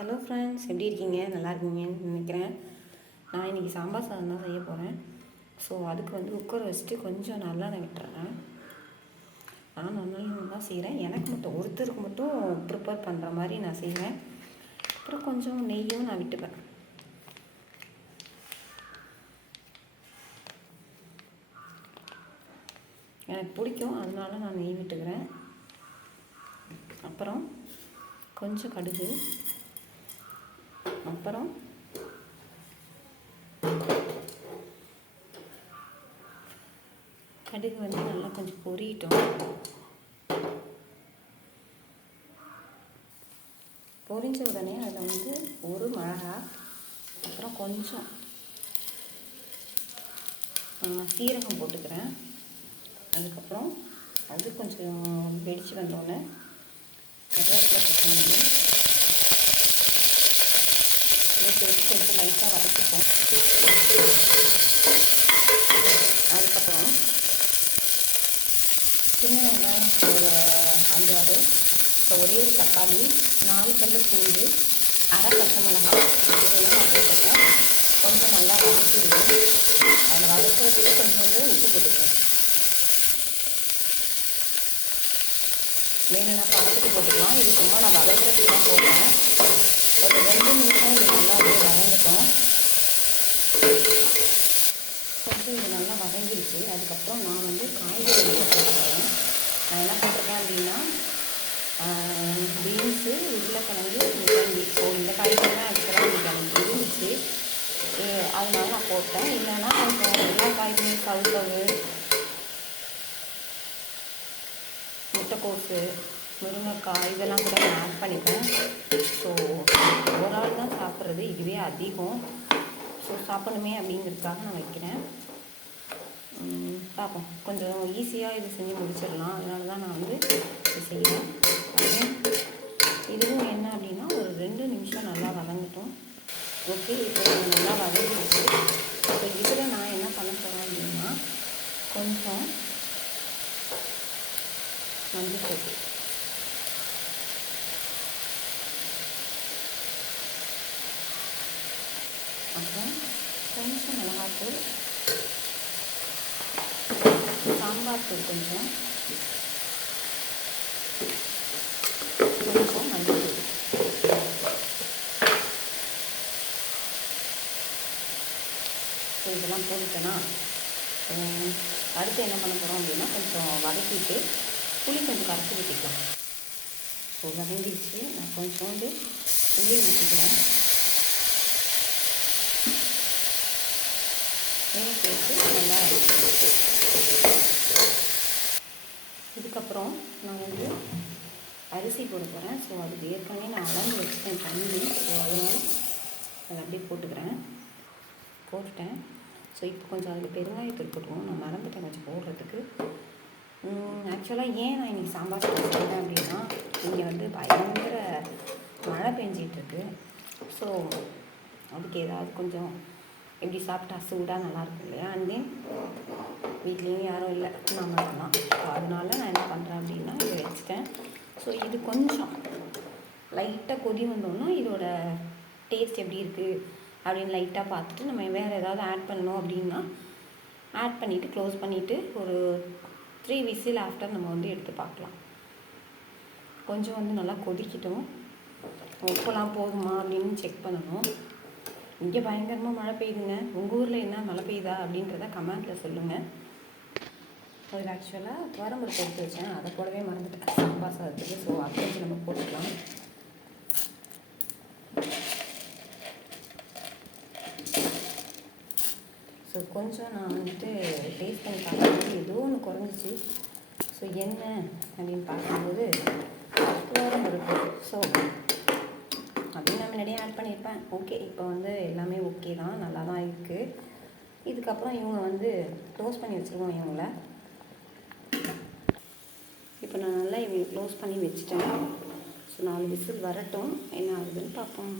Hello friends, எப்படி இருக்கீங்க? நல்லா இருக்கீங்கன்னு நினைக்கிறேன். நான் இன்றைக்கி சாம்பார் சாதம் தான் செய்ய போகிறேன். ஸோ அதுக்கு வந்து குக்கர் வச்சுட்டு கொஞ்சம் நல்லெண்ணெய் விட்டுறேன். நான் நல்லெண்ணெய் தான் செய்கிறேன். எனக்கு மட்டும் ஒருத்தருக்கு மட்டும் ப்ரிப்பேர் பண்ணுற மாதிரி நான் செய்வேன். அப்புறம் கொஞ்சம் நெய்யும் நான் விட்டுப்பேன். எனக்கு பிடிக்கும், அதனால நான் நெய் விட்டுக்கிறேன். அப்புறம் கொஞ்சம் கடுகு, அப்புறம் கடுகு வந்து நல்லா கொஞ்சம் பொரியட்டும். பொரிஞ்ச உடனே அதில் வந்து ஒரு மிளகா, அப்புறம் கொஞ்சம் சீரகம் போட்டுக்கிறேன். அதுக்கப்புறம் அது கொஞ்சம் வெடித்து வந்தோடனே கருவேப்பிலை கொத்தமல்லி இதை சேர்த்து கொஞ்சம் லைட்டாக வதக்கிப்போம். அதுக்கப்புறம் சின்ன வெங்காயம் ஒரு 5-6, ஒரே ஒரு தக்காளி, 4 பல் பூண்டு, அரை பச்சை மிளகாய் இதெல்லாம் நான் போட்டுப்பேன். கொஞ்சம் நல்லா வதக்கிடுவோம். அதில் வதக்கிறதுக்கு கொஞ்சம் உப்பு போட்டுப்போம். வேணும்னா பார்த்துட்டு போட்டுக்கலாம். இது சும்மா நான் வதக்கிறதுக்கு தான் போட்டேன். ஒரு 2 நிமிஷம் இது நல்லா அப்படியே வதங்கட்டும். கொஞ்சம் இது நல்லா வதங்கிடுச்சு. அதுக்கப்புறம் நான் வந்து காய்கறி போட்டுக்கிறேன். நான் என்ன போட்டிருக்கேன் அப்படின்னா பீன்ஸு, உருளைக்கிழங்கு, முள்ளங்கி. ஸோ இந்த காய்கறிலாம் ஆக்சுவலாக எனக்கு இருந்துச்சு, அதனால நான் போட்டேன். இல்லைன்னா கொஞ்சம் எல்லா காய்கறியும் கவுக்கவு, முட்டைக்கோசு, முருங்கைக்காய் இதெல்லாம் கூட நான் ஆட் பண்ணிப்பேன். ஸோ ஒரு ஆள் தான் சாப்பிட்றது, இதுவே அதிகம். ஸோ சாப்பிடணுமே அப்படிங்கிறதுக்காக நான் வைக்கிறேன். பார்ப்போம், கொஞ்சம் ஈஸியாக இது செஞ்சு முடிச்சிடலாம். அதனால தான் நான் வந்து இது செய்கிறேன். இதுவும் என்ன அப்படின்னா ஒரு 2 நிமிஷம் நல்லா வதங்கட்டும். ஓகே, இப்போ நல்லா வதங்கிடுச்சு. இப்போ இதில் நான் என்ன பண்ண போகிறேன் அப்படின்னா கொஞ்சம் மஞ்சள் தூள், அப்புறம் கொஞ்சம் மிளகாத்தூள், சாம்பார் தூள் கொஞ்சம் மஞ்சள் தூள். ஸோ இதெல்லாம் போட்டுட்டேன்னா அடுத்து என்ன பண்ண போகிறோம் அப்படின்னா கொஞ்சம் வதக்கிட்டு புளி கொஞ்சம் கரைச்சி ஊற்றிக்கலாம். ஸோ வதங்கிடுச்சு. நான் கொஞ்சோண்டு புளி ஊற்றிக்கிறேன். சேர்த்து நல்லா இதுக்கப்புறம் நான் வந்து அரிசி போட போகிறேன். ஸோ அதுக்கு ஏற்கனவே நான் அளந்து வச்சுட்டேன் தண்ணி. ஸோ அதனால் அதை அப்படியே போட்டுட்டேன். ஸோ இப்போ கொஞ்சம் அதில் பெருங்காயத்தூள் போட்டுருவோம். நான் மறந்துட்டேன் கொஞ்சம் போடுறதுக்கு. ஆக்சுவலாக ஏன் நான் இன்றைக்கி சாம்பார் செய்கிறேன் அப்படின்னா இங்கே வந்து பயங்கர மழை பெஞ்சிகிட்ருக்கு. ஸோ அதுக்கு ஏதாவது கொஞ்சம் எப்படி சாப்பிட்டா சூடாக நல்லாயிருக்கும் இல்லையா? அண்ட் வீட்லேயும் யாரும் இல்லை, நான் மட்டும்தான். ஸோ அதனால நான் என்ன பண்ணுறேன் அப்படின்னா இதை வச்சுட்டேன். ஸோ இது கொஞ்சம் லைட்டாக கொதி வந்தோன்னா இதோட டேஸ்ட் எப்படி இருக்குது அப்படின்னு லைட்டாக பார்த்துட்டு நம்ம வேறு ஏதாவது ஆட் பண்ணணும் அப்படின்னா ஆட் பண்ணிவிட்டு க்ளோஸ் பண்ணிவிட்டு ஒரு 3 விசில் ஆஃப்டர் நம்ம வந்து எடுத்து பார்க்கலாம். கொஞ்சம் வந்து நல்லா கொதிக்கட்டும். உப்பெல்லாம் போதுமா அப்படின்னு செக் பண்ணணும். இங்கே பயங்கரமாக மழை பெய்யுதுங்க. உங்கள் ஊரில் என்ன மழை பெய்யுதா அப்படின்றத கமெண்ட்டில் சொல்லுங்கள். அதில் ஆக்சுவலாக துவரம்பருப்பு எடுத்து வச்சேன், அதை போடவே மறந்துட்டேன் சாம்பார் சாதத்துக்கு. ஸோ அதை வச்சு நம்ம போட்டுக்கலாம். ஸோ கொஞ்சம் நான் வந்துட்டு டேஸ்ட் பண்ணி பார்க்கும்போது ஏதோ ஒன்று குறைஞ்சிச்சு. ஸோ என்ன அப்படின்னு பார்க்கும்போது துவரம்பருப்பு. ஸோ அப்படின்னு நான் முன்னாடியே ஆட் பண்ணியிருப்பேன். ஓகே, இப்போ வந்து எல்லாமே ஓகே தான், நல்லா தான் இருக்குது. இதுக்கப்புறம் இவங்க வந்து க்ளோஸ் பண்ணி வச்சுருவோம். இவங்கள இப்போ நான் நல்லா இவங்க க்ளோஸ் பண்ணி வச்சுட்டேன். ஸோ 4 விசில் வரட்டும், என்ன ஆகுதுன்னு பார்ப்போம்.